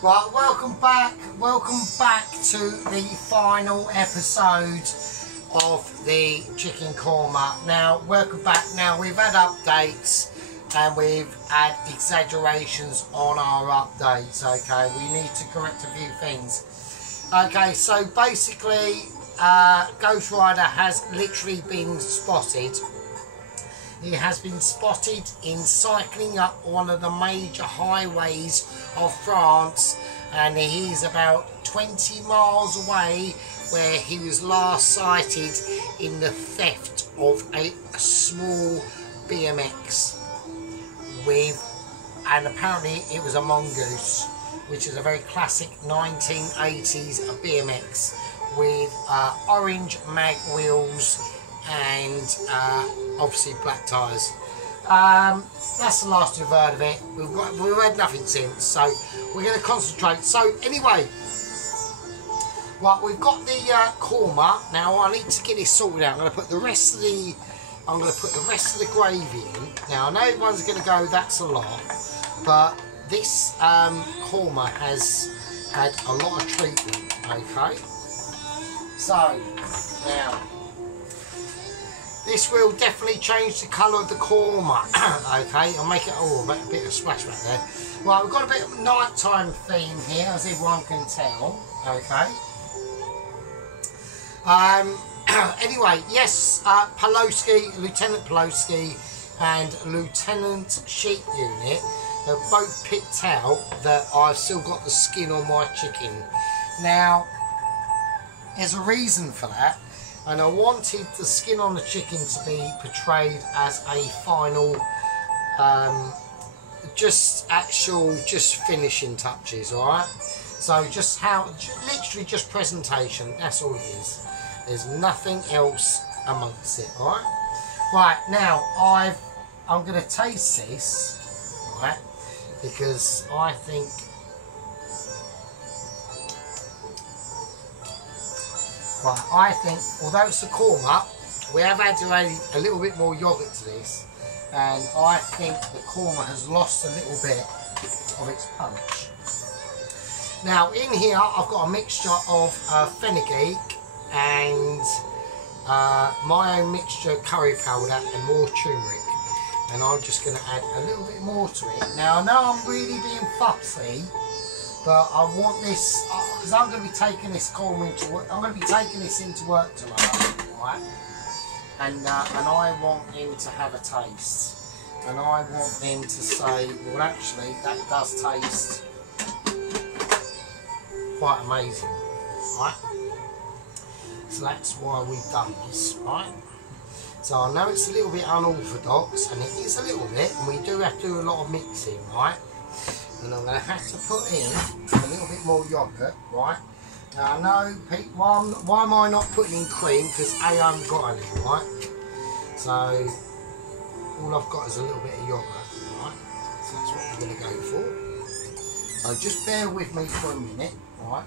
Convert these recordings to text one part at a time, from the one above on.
Right, welcome back to the final episode of the chicken korma. Now, welcome back. Now, we've had updates and we've had exaggerations on our updates, okay? We need to correct a few things. Okay, so basically, Ghost Rider has literally been spotted. He has been spotted in cycling up one of the major highways of France, and he's about 20 miles away where he was last sighted in the theft of a small BMX and apparently it was a mongoose, which is a very classic 1980s BMX with orange mag wheels and obviously black tyres. That's the last we've heard of it. We've had nothing since, so we're going to concentrate. So anyway, right, we've got the korma. Now I need to get this sorted out. I'm going to put the rest of the gravy in. Now I know everyone's going to go, that's a lot, but this korma has had a lot of treatment. Okay, so now this will definitely change the colour of the korma. Okay, I'll make it a bit of a splash back there. Right, we've got a bit of nighttime theme here, as everyone can tell. Okay. Anyway, yes, Lieutenant Poloski and Lieutenant Sheep Unit have both picked out that I've still got the skin on my chicken. Now, there's a reason for that. And I wanted the skin on the chicken to be portrayed as a final, just finishing touches, alright? So literally just presentation, that's all it is. There's nothing else amongst it, alright? Right, now I'm going to taste this, right? Because I think, although it's a korma, we have added a little bit more yogurt to this, and I think the korma has lost a little bit of its punch. Now in here I've got a mixture of fenugreek and my own mixture of curry powder and more turmeric, and I'm just going to add a little bit more to it. Now I know I'm really being fussy, but I want this because I'm going to be taking this korma into work. I'm going to be taking this into work tomorrow, right? And I want him to have a taste, and I want him to say, well, actually, that does taste quite amazing, right? So that's why we've done this, right? So I know it's a little bit unorthodox, and it is a little bit, and we do have to do a lot of mixing, right? And I'm going to have to put in a little bit more yogurt, right? Now I know, Pete, why am I not putting in cream? Because I haven't got any, right? So all I've got is a little bit of yogurt, right? So that's what we're going to go for. So just bear with me for a minute, right?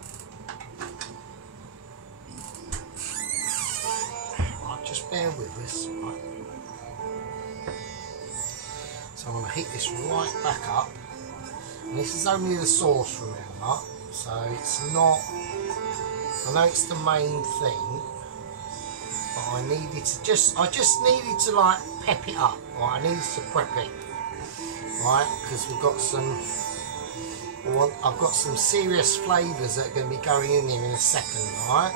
Right, just bear with us, right? So I'm going to heat this right back up. And this is only the sauce, remember, so it's not, I know it's the main thing, but I just needed to like pep it up, right? I needed to prep it, right? Because we've got I've got some serious flavours that are going to be going in here in a second, right?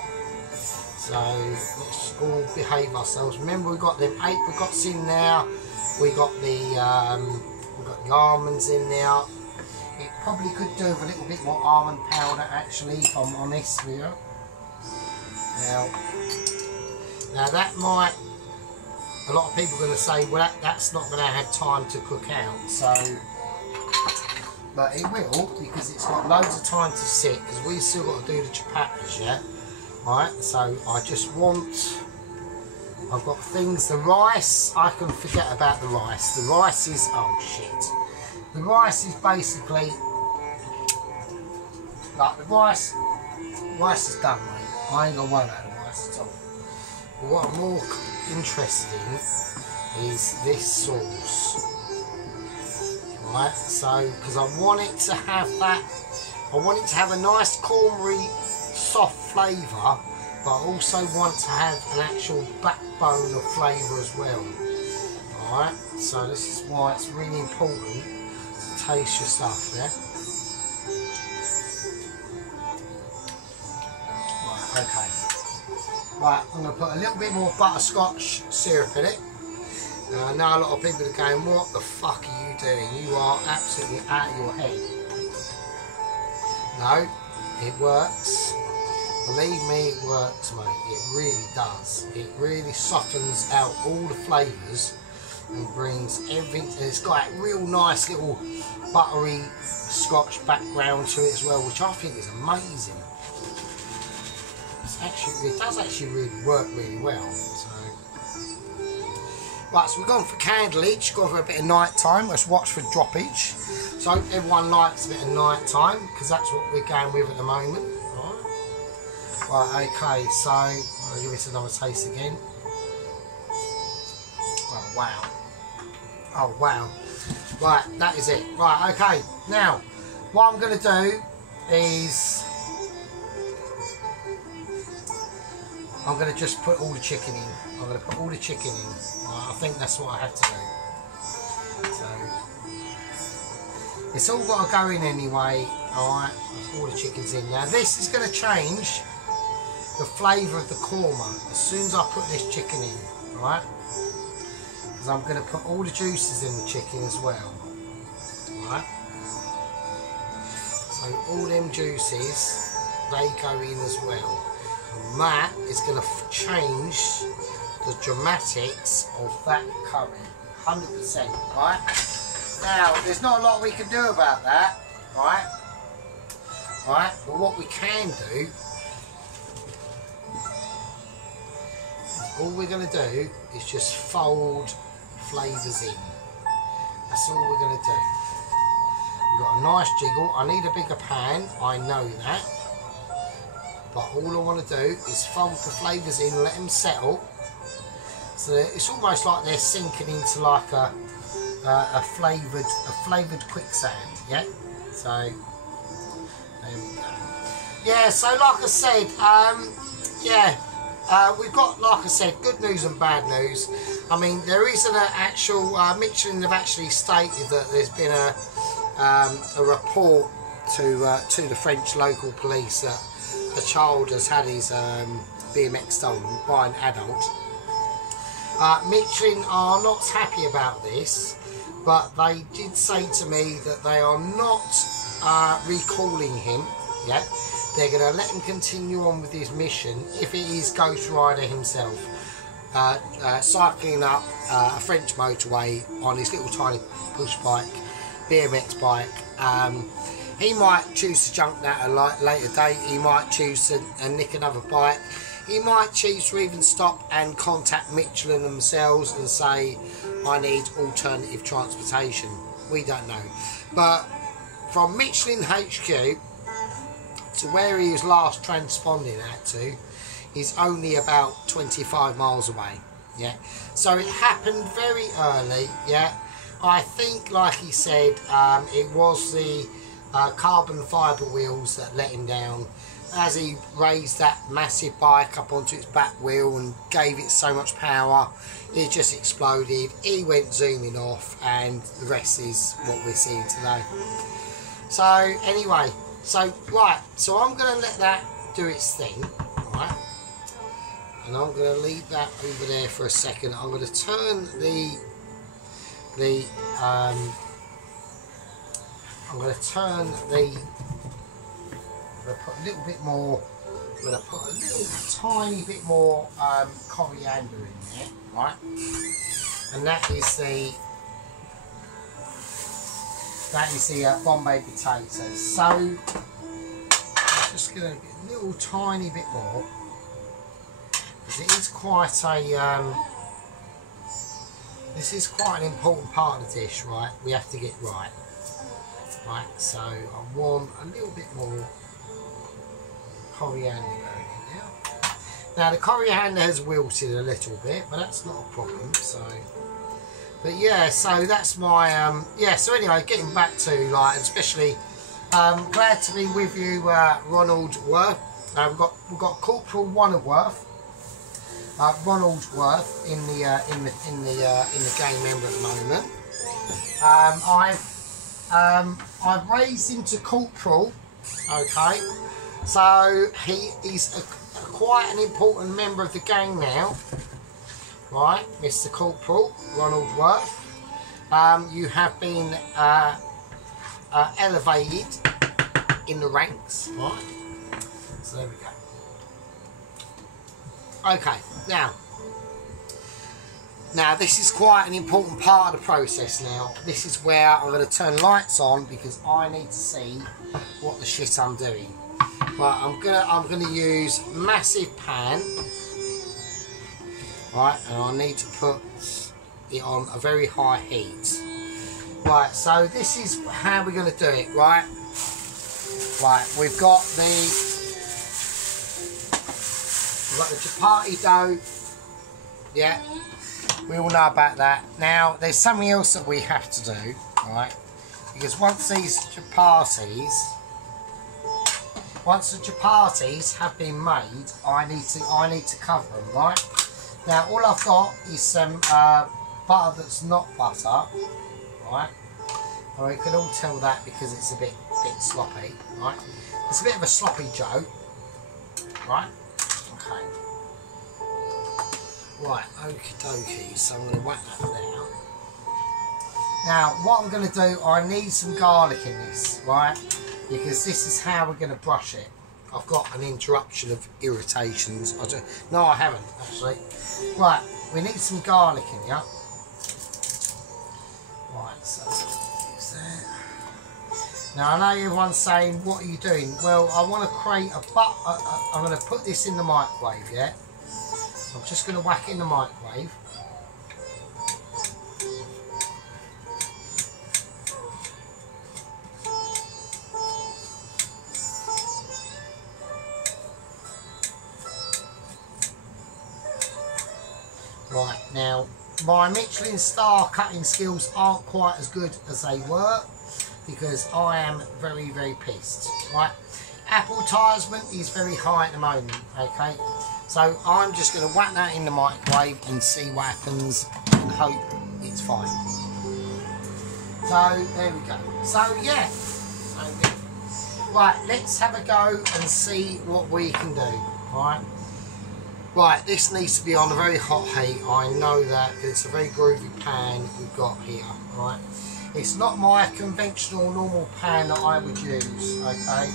So let's all behave ourselves. Remember, we've got them apricots in there, we got the almonds in there. It probably could do with a little bit more almond powder, actually, if I'm honest with you. Now that might, a lot of people are going to say, well, that's not going to have time to cook out. So, but it will, because it's got loads of time to sit, because we've still got to do the chapatis yet. Right, so I've got things, the rice, I can forget about the rice. The rice is, oh shit. The rice is basically, like the rice is done, mate. I ain't gonna worry about the rice at all. But what I'm more interested in is this sauce. Right, so, because I want it to have that, I I want it to have a nice korma soft flavour, but I also want to have an actual backbone of flavour as well. Alright, so this is why it's really important to taste your stuff, yeah? Right, okay. Right, I'm going to put a little bit more butterscotch syrup in it. Now, I know a lot of people are going, what the fuck are you doing? You are absolutely out of your head. No, it works. Believe me, it works, mate. It really does. It really softens out all the flavours and brings everything. And it's got that real nice little buttery Scotch background to it as well, which I think is amazing. It does actually really work really well. So. Right, so we've gone for candleage, gone for a bit of night time. Let's watch for droppage. So I hope everyone likes a bit of night time, because that's what we're going with at the moment. Right, okay, so I'll give it another taste again. Oh wow. Oh wow. Right, that is it. Right, okay. Now, what I'm going to do is I'm going to just put all the chicken in. I'm going to put all the chicken in. Right, I think that's what I have to do. So it's all got to go in anyway. Alright, all the chicken's in. Now this is going to change the flavour of the korma as soon as I put this chicken in. Alright? Because I'm going to put all the juices in the chicken as well. Alright? So all them juices, they go in as well. And that is going to change the dramatics of that curry. 100%. Right? Now, there's not a lot we can do about that. Right? Right? But what we can do, all we're going to do is just fold flavours in. That's all we're going to do. We've got a nice jiggle. I need a bigger pan, I know that. But all I want to do is fold the flavours in, let them settle. So it's almost like they're sinking into like a flavoured quicksand, yeah? So, there we go. Yeah, so like I said, yeah. We've got, like I said, good news and bad news. I mean, there isn't an actual, Michelin have actually stated that there's been a report to the French local police that a child has had his BMX stolen by an adult. Michelin are not happy about this, but they did say to me that they are not recalling him yet. They're going to let him continue on with his mission if it is Ghost Rider himself, cycling up a French motorway on his little tiny push bike, BMX bike. He might choose to junk that at a later date. He might choose to nick another bike. He might choose to even stop and contact Michelin themselves and say, I need alternative transportation. We don't know. But from Michelin HQ to where he was last transponding at to is only about 25 miles away. Yeah, so it happened very early. Yeah, I think, like he said, it was the carbon fibre wheels that let him down as he raised that massive bike up onto its back wheel and gave it so much power. It just exploded. He went zooming off, and the rest is what we're seeing today. So anyway, so right, so I'm going to let that do its thing, right? And I'm going to leave that over there for a second. I'm going to turn I'm going to put a little bit more. I'm going to put a little tiny bit more coriander in there, right? And that is the Bombay potatoes. So I'm just going to get a little tiny bit more, because it is quite a this is quite an important part of the dish, right? We have to get right. Right, so I want a little bit more coriander going in now. Now the coriander has wilted a little bit, but that's not a problem. So, but yeah, so that's my yeah. So anyway, getting back to, like, especially Glad to be with you, Ronald Worth. We've got Corporal Wonderworth, Ronald Worth in the gang member at the moment. I've raised him to corporal. Okay, so he's quite an important member of the gang now, right, Mr. Corporal Ronald Worth. You have been elevated in the ranks, right? So there we go. Okay, now this is quite an important part of the process. Now this is where I'm going to turn lights on because I need to see what the shit I'm doing. Right, I'm gonna use massive pan, right, and I need to put it on a very high heat. Right, so this is how we're going to do it, right? Right, we've got the chapati dough, yeah, we all know about that. Now, there's something else that we have to do, right? Because once the chapatis have been made, I need to cover them, right? Now, all I've got is some butter that's not butter. Right, well, we can all tell that because it's a bit sloppy, right? It's a bit of a sloppy Joe, right? Okay. Right, okie dokie. So I'm going to whack that down. Now, what I'm going to do, I need some garlic in this, right? Because this is how we're going to brush it. I've got an interruption of irritations. No, I haven't actually. Right, we need some garlic in here. Right, so use that. Now I know everyone's saying, what are you doing? Well, I want to create I'm going to put this in the microwave, yeah? I'm just going to whack it in the microwave. Right, now my Michelin star cutting skills aren't quite as good as they were because I am very, very pissed. Right, advertisement is very high at the moment. Okay, so I'm just going to whack that in the microwave and see what happens and hope it's fine. So there we go. So yeah, right, let's have a go and see what we can do. Right. Right, this needs to be on a very hot heat. I know that because it's a very groovy pan we've got here, right? It's not my conventional normal pan that I would use, okay?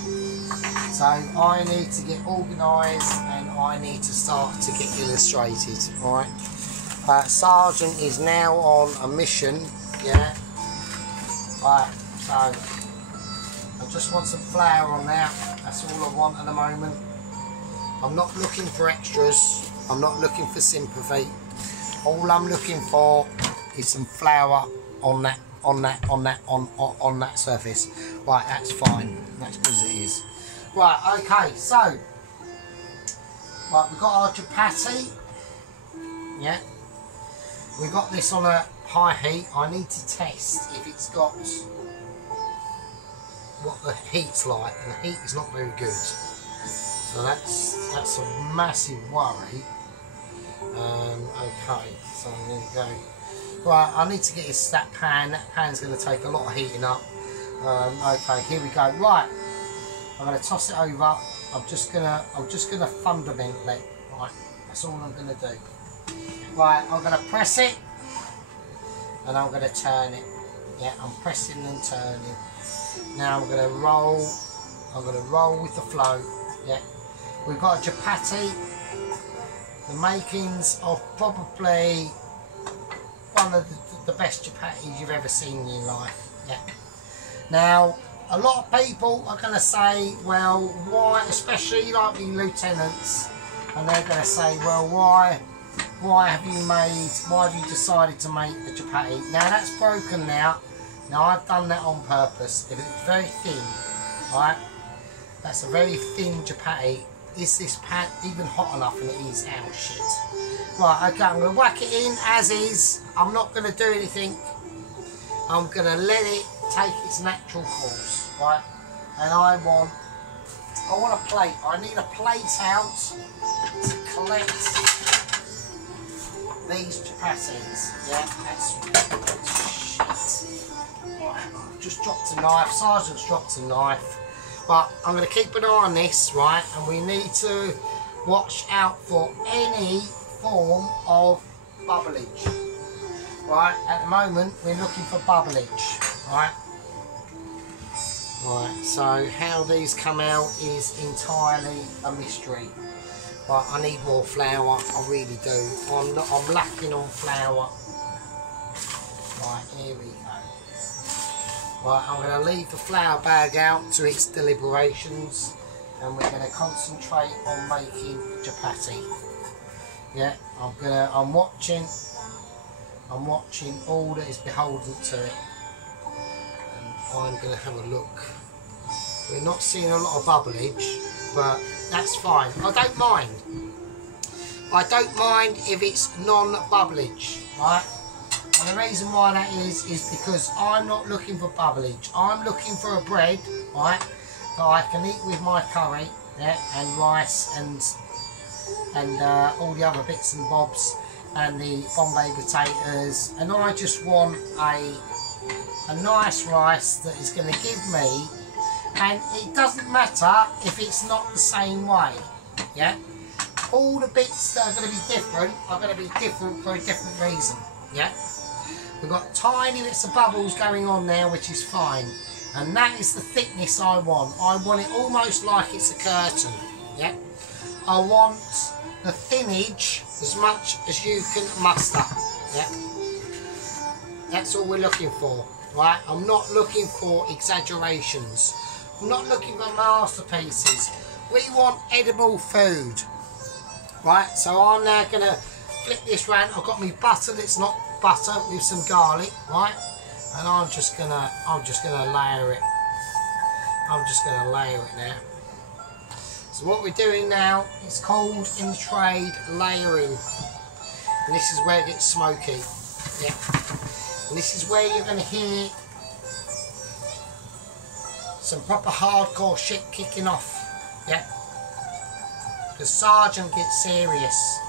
So I need to get organised and I need to start to get illustrated, right? Sergeant is now on a mission, yeah? Right, so I just want some flour on there. That's all I want at the moment. I'm not looking for extras, I'm not looking for sympathy. All I'm looking for is some flour on that surface. Right, that's fine. That's good as it is. Right, okay, so right, we've got our chapati. Yeah. We've got this on a high heat. I need to test if it's got what the heat's like, and the heat is not very good. So that's a massive worry. Okay, so there you go. Right, I need to get that pan. That pan's going to take a lot of heating up. Okay, here we go. Right, I'm going to toss it over. I'm just gonna fundamentally. Right, that's all I'm going to do. Right, I'm going to press it, and I'm going to turn it. Yeah, I'm pressing and turning. Now I'm going to roll. I'm going to roll with the flow. Yeah. We've got a chapati, the makings of probably one of the best chapatis you've ever seen in your life. Yeah. Now, a lot of people are going to say, well, why, especially like the lieutenants, and they're going to say, well, why have you decided to make the chapati? Now that's broken now. Now I've done that on purpose. If it's very thin, right? That's a very thin chapati. Is this pan even hot enough? And it is. Oh shit. Right, okay, I'm going to whack it in as is. I'm not going to do anything. I'm going to let it take its natural course, right? and I want a plate. I need a plate out to collect these chapatis. Yeah, that's shit. Right, I've just dropped a knife. Sergeant's dropped a knife. But I'm going to keep an eye on this, right? And we need to watch out for any form of bubblage. Right, at the moment we're looking for bubblage. Right. Right, so how these come out is entirely a mystery. Right, I need more flour, I really do. I'm lacking on flour. Right, here we go. Right, I'm going to leave the flour bag out to its deliberations, and we're going to concentrate on making chapati. Yeah, I'm watching all that is beholden to it. I'm going to have a look. We're not seeing a lot of bubblage, but that's fine. I don't mind. I don't mind if it's non-bubblage, right? And the reason why that is because I'm not looking for bubblage. I'm looking for a bread, right, that I can eat with my curry, yeah, and rice and all the other bits and bobs and the Bombay potatoes. And I just want a nice rice that is going to give me, and it doesn't matter if it's not the same way, yeah. All the bits that are going to be different are going to be different for a different reason, yeah. We've got tiny bits of bubbles going on there, which is fine, and that is the thickness I want. I want it almost like it's a curtain, yeah. I want the thinnage as much as you can muster, yeah. That's all we're looking for. Right, I'm not looking for exaggerations. I'm not looking for masterpieces. We want edible food. Right, so I'm now going to flip this round. I've got my butter that's not butter with some garlic, right? And I'm just gonna layer it. I'm just gonna layer it now. So what we're doing now is called in the trade layering. And this is where it gets smoky. Yeah. And this is where you're going to hear some proper hardcore shit kicking off, yeah? Because Sergeant gets serious.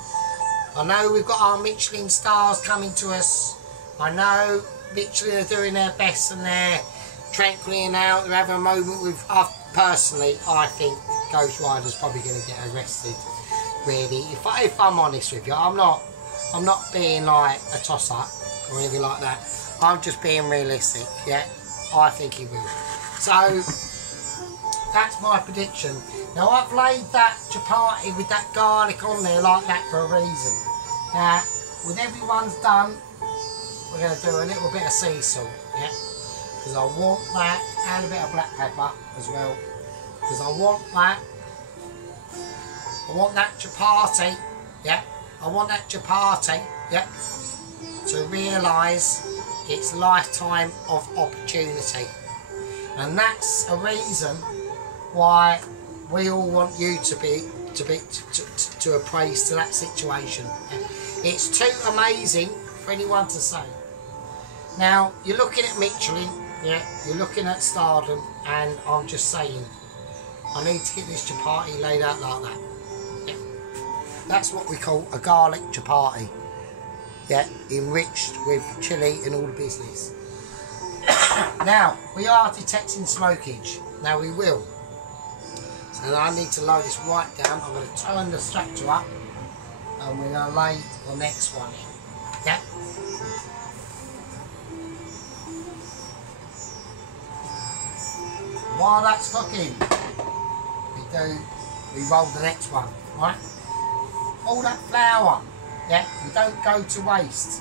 I know we've got our Michelin stars coming to us. I know Michelin are doing their best and they're tranquilly out. They're having a moment with us. Personally, I think Ghost Rider's probably going to get arrested. Really, if I'm honest with you, I'm not being like a toss-up or anything like that. I'm just being realistic, yeah? I think he will. So, that's my prediction. Now, I've laid that chapati with that garlic on there like that for a reason. Now, when everyone's done, we're going to do a little bit of sea salt, yeah? Because I want that, and a bit of black pepper as well. Because I want that chapati, yeah? I want that chapati, yeah? To realise its lifetime of opportunity, and that's a reason why we all want you to appraise to that situation. It's too amazing for anyone to say. Now you're looking at Michelin, yeah, you're looking at Stardom, and I'm just saying I need to get this chapati laid out like that. Yeah. That's what we call a garlic chapati. Yeah, enriched with chilli and all the business. Now, we are detecting smokage. Now we will. So I need to load this right down. I'm going to turn the structure up and we're going to lay the next one in. Yeah. While that's cooking, we roll the next one, right? All that flour. Yeah, we don't go to waste.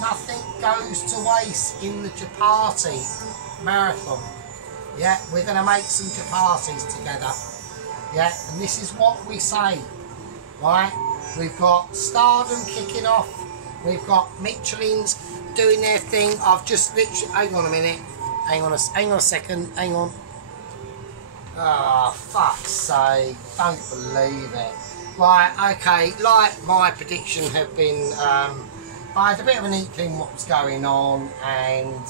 Nothing goes to waste in the chapati marathon. Yeah, we're going to make some chapatis together. Yeah, and this is what we say, right? We've got Stardom kicking off. We've got Michelin's doing their thing. I've just literally, hang on a minute. Hang on a second. Hang on. Oh, fuck's sake. Don't believe it. Right, okay, like my prediction had been, I had a bit of an inkling what was going on, and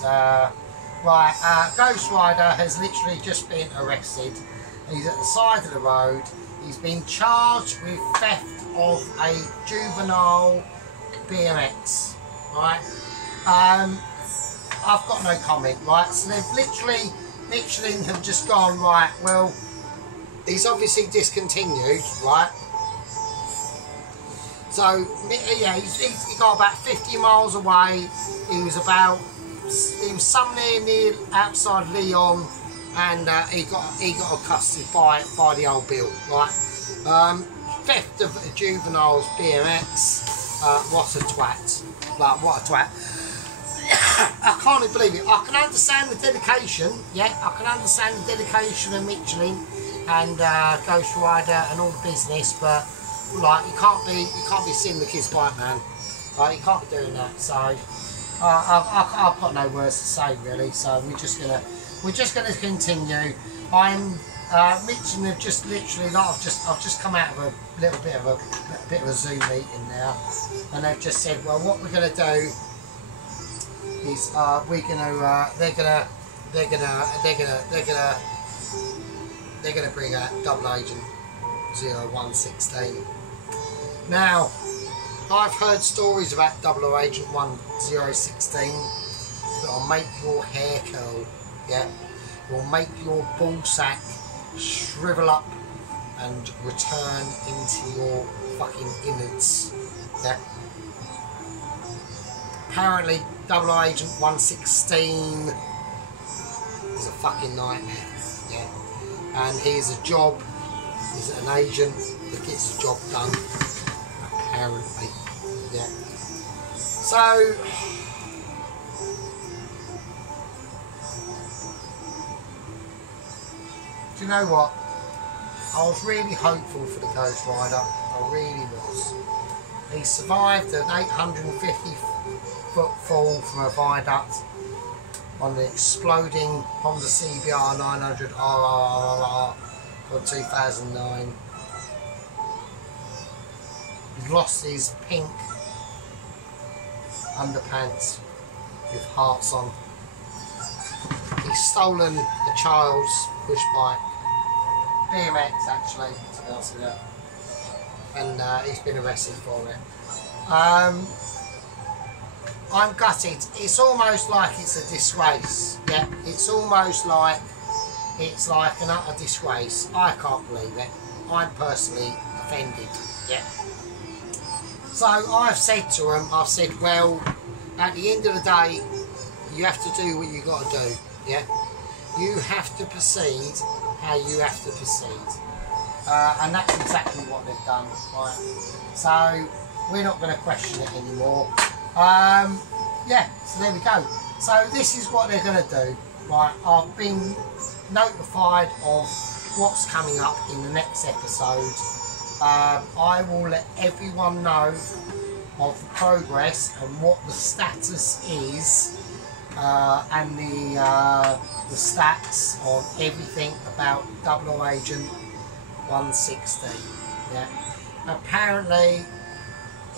Right, Ghost Rider has literally just been arrested. He's at the side of the road. He's been charged with theft of a juvenile BMX. Right, I've got no comment. Right, so they've literally have just gone, right, well, he's obviously discontinued, right? So yeah, he got about 50 miles away. He was somewhere near outside Lyon, and he got accosted by the old Bill, right? Theft of a juvenile's BMX. What a twat! Like, what a twat! I can't even believe it. I can understand the dedication. Yeah, I can understand the dedication of Michelin and Ghost Rider and all the business, but like, you can't be seeing the kids bike, man. Like, you can't be doing that. So I've got no words to say really. So we're just gonna continue. Michelin have just literally, like, I've just come out of a little bit of a Zoom meeting now, and they've just said, well, what we're gonna do is they're gonna bring out Double Agent 0116. Now, I've heard stories about Double Agent 1016 that'll make your hair curl, yeah, will make your ball sack shrivel up and return into your fucking innards, yeah. Apparently, Double Agent 116 is a fucking nightmare, yeah. And he's an agent that gets the job done, apparently, yeah. So, do you know what? I was really hopeful for the Ghost Rider, I really was. He survived an 850-foot fall from a viaduct on the exploding Honda CBR 900 RRRR from 2009. He's lost his pink underpants with hearts on. He's stolen a child's push bike, BMX actually, to be honest with you, and he's been arrested for it. I'm gutted. It's almost like it's a disgrace. Yeah, it's almost like it's like an utter disgrace. I can't believe it. I'm personally offended. Yeah. So I've said to him, I've said, well, at the end of the day, you have to do what you got to do. Yeah. You have to proceed how you have to proceed, and that's exactly what they've done. Right. So we're not going to question it anymore. Yeah, so there we go. So this is what they're going to do. Right, I've been notified of what's coming up in the next episode. I will let everyone know of the progress and what the status is, and the stats on everything about Double Agent 116. Yeah, apparently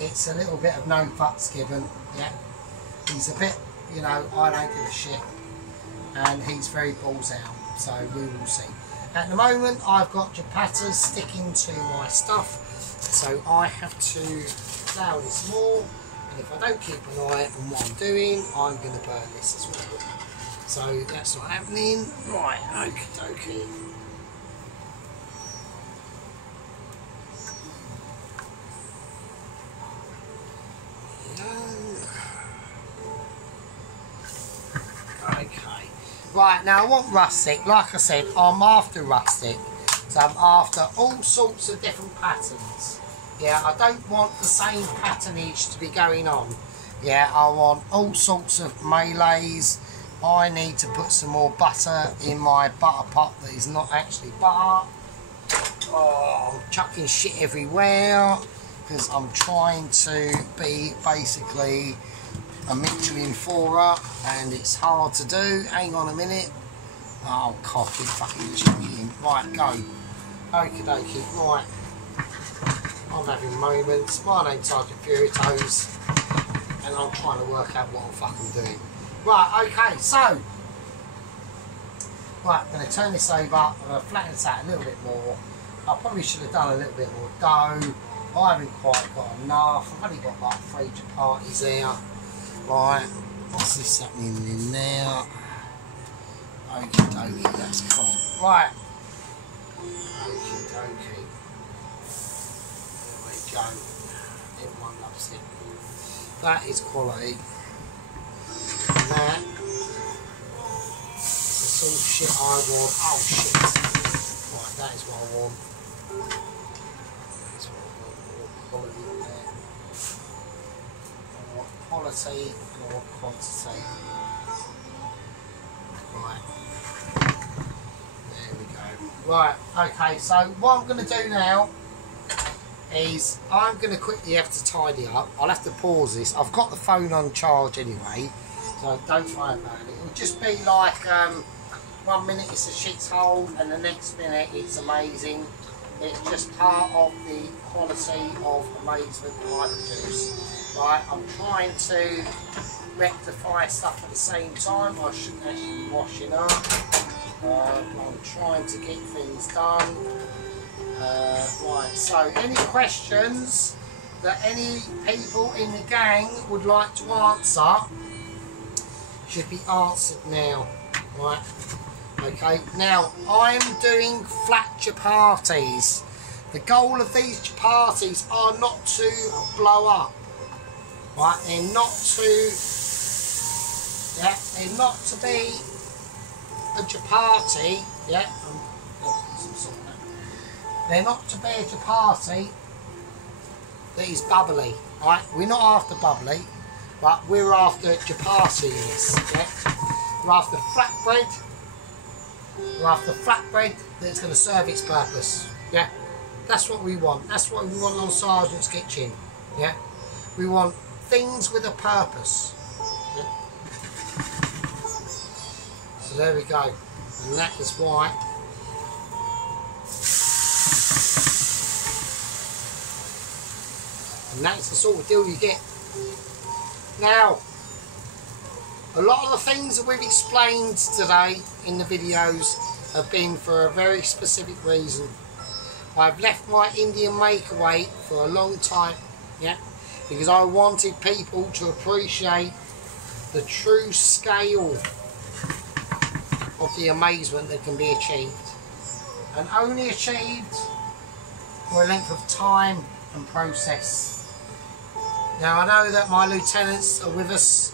it's a little bit of no fucks given. Yeah, he's a bit, you know, I don't give a shit, and he's very balls out, so we will see. At the moment I've got Japatas sticking to my stuff, so I have to plough this more, and if I don't keep an eye on what I'm doing, I'm going to burn this as well. So that's not happening. Right, okie dokie. Okay. Right, now I want rustic. Like I said, I'm after rustic. So I'm after all sorts of different patterns. Yeah, I don't want the same patternage to be going on. Yeah, I want all sorts of melees. I need to put some more butter in my butter pot that is not actually butter. Oh, I'm chucking shit everywhere because I'm trying to be basically a Michelin 4er, and it's hard to do. Hang on a minute. Oh, coffee, fucking chicken. Right, go. Okie dokie, right. I'm having moments. My name's Sergeant Furitos, and I'm trying to work out what I'm fucking doing. Right, okay, so Right, I'm going to turn this over. I'm going to flatten this out a little bit more. I probably should have done a little bit more dough. I haven't quite got enough. I've only got like 3 chapatis there. Right, what's this happening in there? Okie dokie, that's cool. Right. Okie dokie. There we go. Everyone loves it. That is quality. And that is the sort of shit I want. Oh shit. Right, that is what I want. That's what I want. More quality in there. I want quality and I want quantity. Right. There we go. Right, okay, so what I'm going to do now is I'm going to quickly have to tidy up. I'll have to pause this. I've got the phone on charge anyway, so don't worry about it. It'll just be like 1 minute it's a shithole and the next minute it's amazing. It's just part of the quality of amazement I produce. Right, I'm trying to rectify stuff at the same time. I shouldn't actually be washing up. I'm trying to get things done. Right, so any questions that any people in the gang would like to answer should be answered now. Right, okay, now I'm doing flat chapatis. The goal of these chapatis are not to blow up. Right, they're not to, yeah, they're not to be a chapati, yeah, they're not to be a chapati that is bubbly, right? We're not after bubbly, but we're after chapatis, yeah? We're after flatbread, that's going to serve its purpose, yeah? That's what we want. That's what we want on Sergeant's Kitchen, yeah? We want things with a purpose. Yeah? So there we go, and that is why. And that's the sort of deal you get. Now, a lot of the things that we've explained today in the videos have been for a very specific reason. I've left my Indian Makeaway for a long time, yeah, because I wanted people to appreciate the true scale of the amazement that can be achieved, and only achieved for a length of time and process. Now I know that my lieutenants are with us,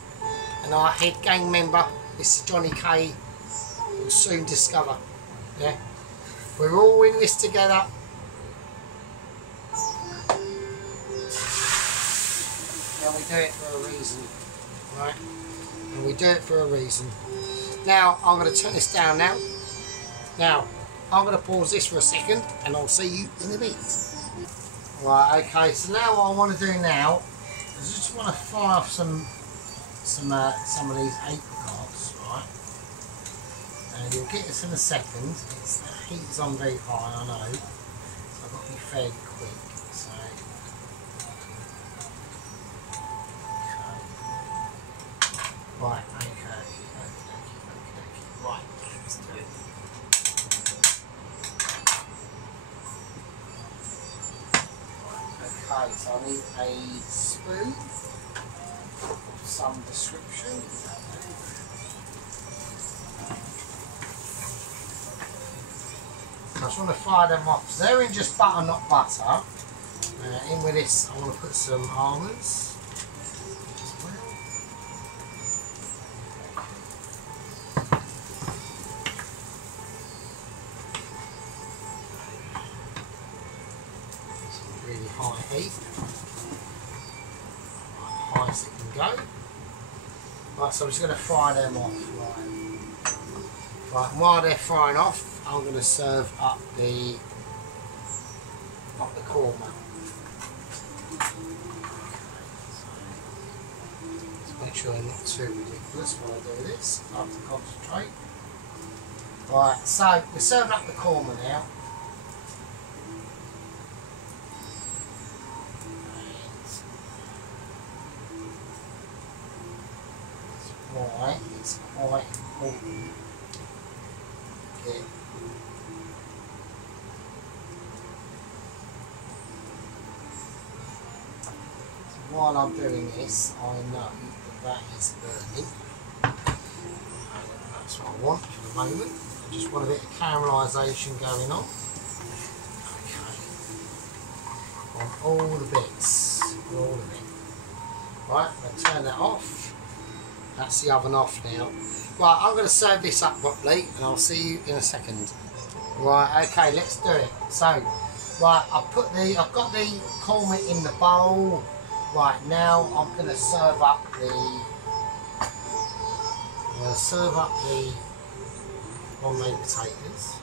and our head gang member, Mr. Johnny K, will soon discover. Yeah, we're all in this together. And we do it for a reason, right? And we do it for a reason. Now I'm going to turn this down now. Now I'm going to pause this for a second, and I'll see you in a bit. Right, okay. So now what I want to do now is just want to fry off some of these apricots, right? And you'll get this in a second. The heat is on very high, I know. So I've got to be fairly quick. So. Right, okay. Right, let's do it. Right, okay, so I need a spoon of some description. I just want to fry them off. So they're in just butter, not butter. In with this, I want to put some almonds. Really high heat, high as it can go. Right, so I'm just going to fry them off. Right, and while they're frying off, I'm going to serve up the korma. Just make sure they're not too ridiculous while I do this. I have to concentrate. Right, so we're serving up the korma now. Why it's quite important bit. So while I'm doing this, I know that is burning. That's what I want for the moment. I just want a bit of caramelisation going on. Okay. On all the bits. All of it. Right, I'm going to turn that off. That's the oven off now. Right, I'm going to serve this up properly and I'll see you in a second. Right, okay, let's do it. So, right, I've got the korma in the bowl. Right, now I'm going to serve up the homemade potatoes.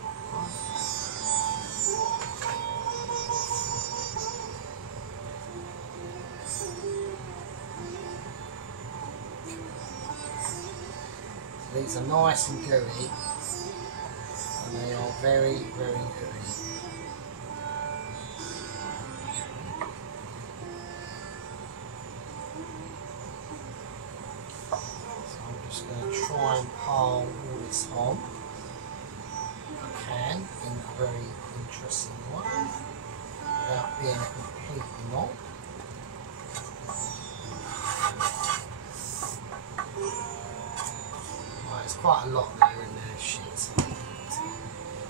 These are nice and gooey, and they are very, very gooey. So I'm just going to try and pile all this on, if I can, in a very interesting way, without being a complete knob. There's quite a lot there in there, shit.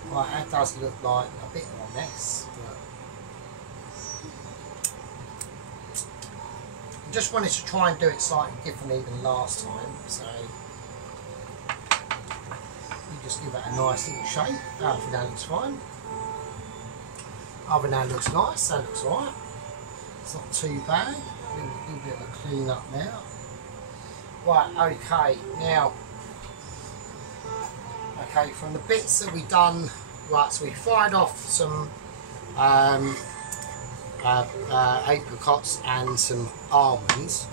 Right, that does look like a bit of a mess, but I just wanted to try and do it slightly differently than last time, so you just give it a nice little shape. Hopefully that looks fine. Other than that looks nice, that looks alright. It's not too bad. A little bit of a clean up now. Right, okay, now. Okay, from the bits that we've done, right, so we fried off some apricots and some almonds.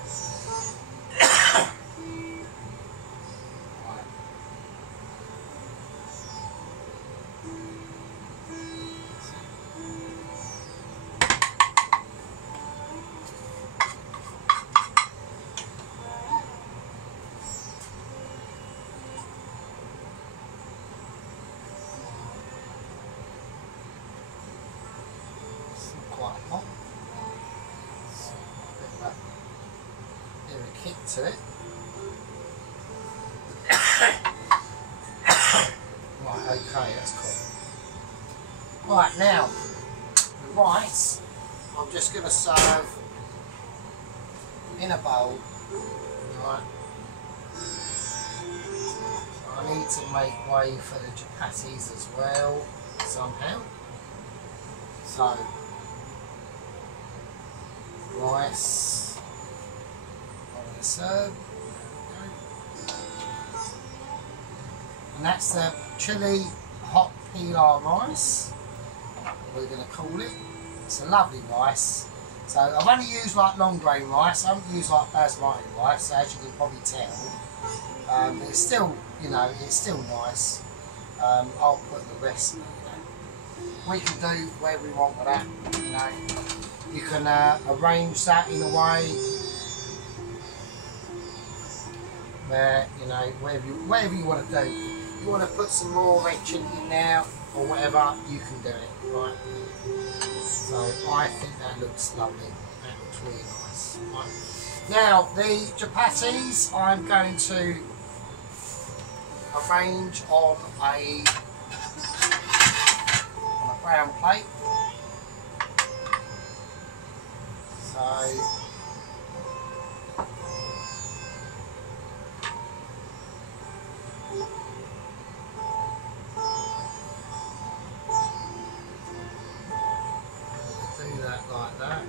Quite hot, so a bit of a kick to it. Right, okay, that's cool. Right, now the rice I'm just going to serve in a bowl. Right, so I need to make way for the chapatis as well somehow. So rice I'm going to serve, and that's the chili hot pilau rice, we're going to call it. It's a lovely rice. So I've only used like long grain rice, I haven't used like basmati rice, as you can probably tell. It's still, you know, it's still nice. I'll put the rest, you know. We can do whatever we want with that, you know. You can arrange that in a way where, you know, whatever you want to do. If you want to put some more red chilli in there or whatever, you can do it, right? So I think that looks lovely. That looks really nice. Right. Now the chapatis I'm going to arrange on a brown plate. So do that like that.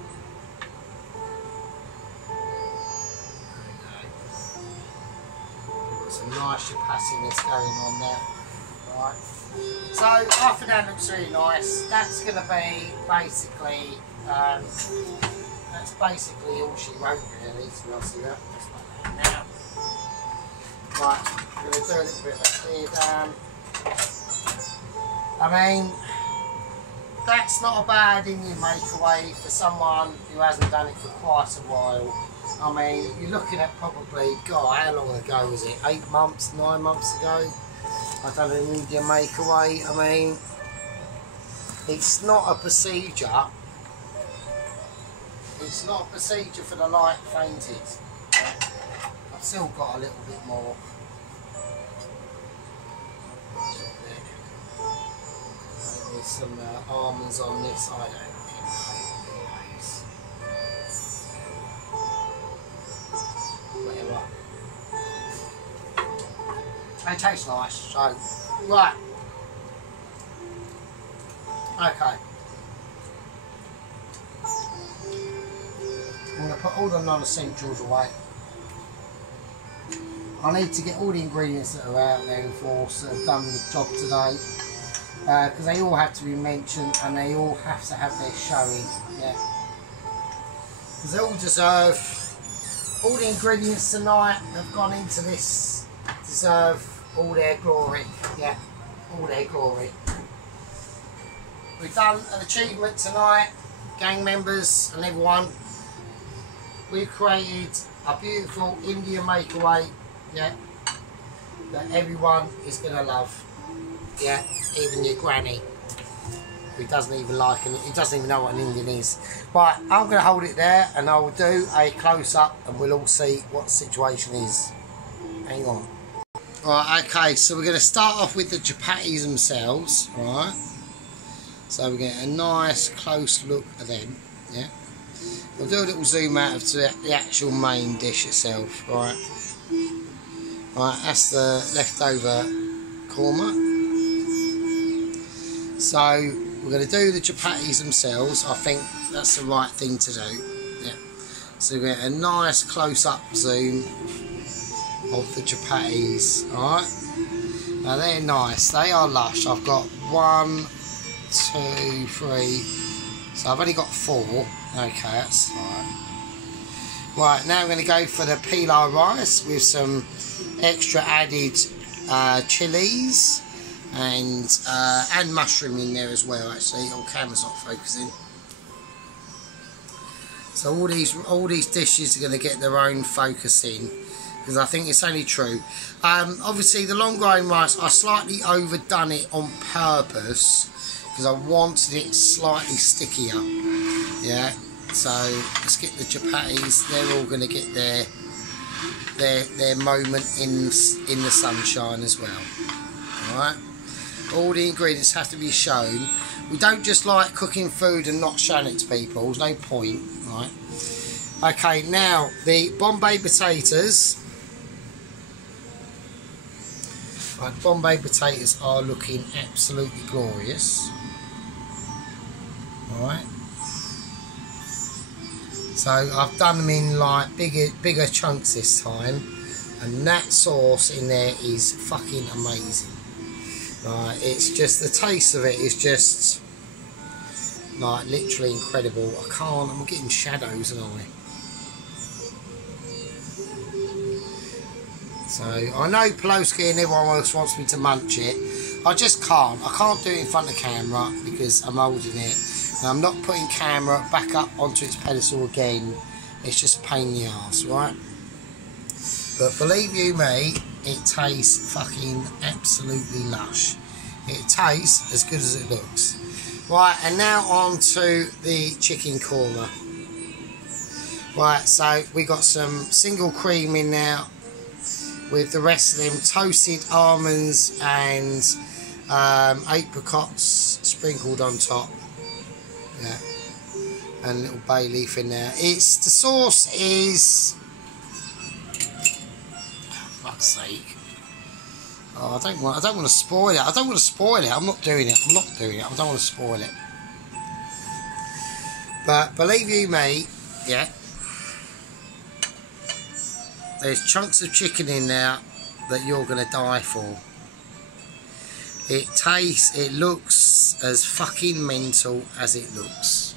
There we go. Got some nice chapatiness going on there. Right. So I think that looks really nice. That's going to be basically that's basically all she wrote really, to be honest with you. Just like that now. Right, I'm going to do a little bit of a clear down. I mean, that's not a bad Indian Makeaway for someone who hasn't done it for quite a while. I mean, you're looking at probably, God, how long ago was it? 8 months, 9 months ago? I've done an Indian Makeaway. I mean, it's not a procedure. It's not a procedure for the light fainted. I've still got a little bit more. There's some almonds on this. I don't know. Whatever. It tastes nice. So, right. Okay. I'm going to put all the non-essentials away. I need to get all the ingredients that are out there in force that have done the job today, because they all have to be mentioned and they all have to have their showing, yeah. Because they all deserve, all the ingredients tonight that have gone into this deserve all their glory, yeah, all their glory. We've done an achievement tonight, gang members and everyone. We've created a beautiful Indian Makeaway, yeah, that everyone is going to love, yeah, even your granny, who doesn't even like it, he doesn't even know what an Indian is. Right, I'm going to hold it there and I will do a close-up and we'll all see what the situation is. Hang on. Right, okay, so we're going to start off with the chapatis themselves, right? So we get a nice close look at them, yeah. I'll do a little zoom out of the actual main dish itself, right? Right, that's the leftover korma. So we're going to do the chapatis themselves. I think that's the right thing to do, yeah. So we get a nice close-up zoom of the chapatis, alright? Now they're nice, they are lush. I've got 1, 2, 3, so I've only got 4. Okay, that's alright. Right, now I'm going to go for the pilau rice with some extra added chilies and mushroom in there as well. Actually, all camera's not focusing. So all these dishes are going to get their own focus in, because I think it's only true. Obviously, the long grain rice, I slightly overdone it on purpose because I wanted it slightly stickier. Yeah. So let's get the chapatis. They're all going to get their moment in the sunshine as well. All right. All the ingredients have to be shown. We don't just like cooking food and not showing it to people. There's no point, right? Okay, now the Bombay potatoes. Right, Bombay potatoes are looking absolutely glorious. All right. So I've done them in like bigger chunks this time, and that sauce in there is fucking amazing. Right, it's just the taste of it is just like literally incredible. I'm getting shadows, aren't I? So I know Poloski and everyone else wants me to munch it. I just can't. I can't do it in front of the camera because I'm holding it. And I'm not putting camera back up onto its pedestal again. It's just a pain in the arse, right? But believe you me, it tastes fucking absolutely lush. It tastes as good as it looks. Right, and now on to the chicken korma. Right, so we got some single cream in now with the rest of them toasted almonds and apricots sprinkled on top. Yeah, and a little bay leaf in there. The sauce is, for fuck's sake. Oh, I don't want to spoil it. I don't want to spoil it. I'm not doing it. I don't want to spoil it. But believe you me, yeah, there's chunks of chicken in there that you're going to die for. It looks as fucking mental as it looks.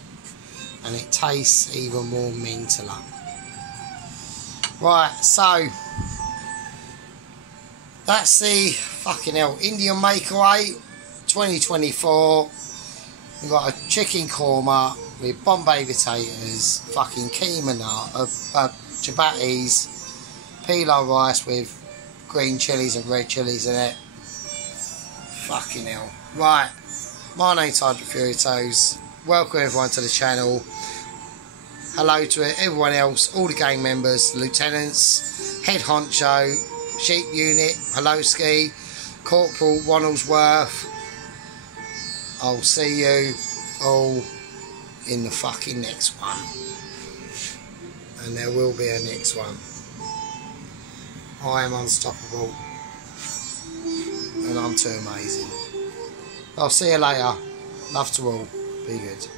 And it tastes even more mentaler. Right, so that's the fucking hell Indian Makeaway 2024. We've got a chicken korma with Bombay potatoes, fucking keema chapatis, pilau rice with green chilies and red chilies in it. Fucking hell. Right, my name's Hydra Fury Toes. Welcome everyone to the channel. Hello to everyone else, all the gang members, lieutenants, head honcho, sheep unit, Halowski, Corporal Wonalsworth. I'll see you all in the fucking next one. And there will be a next one. I am unstoppable. And I'm too amazing. I'll see you later. Love to all. Be good.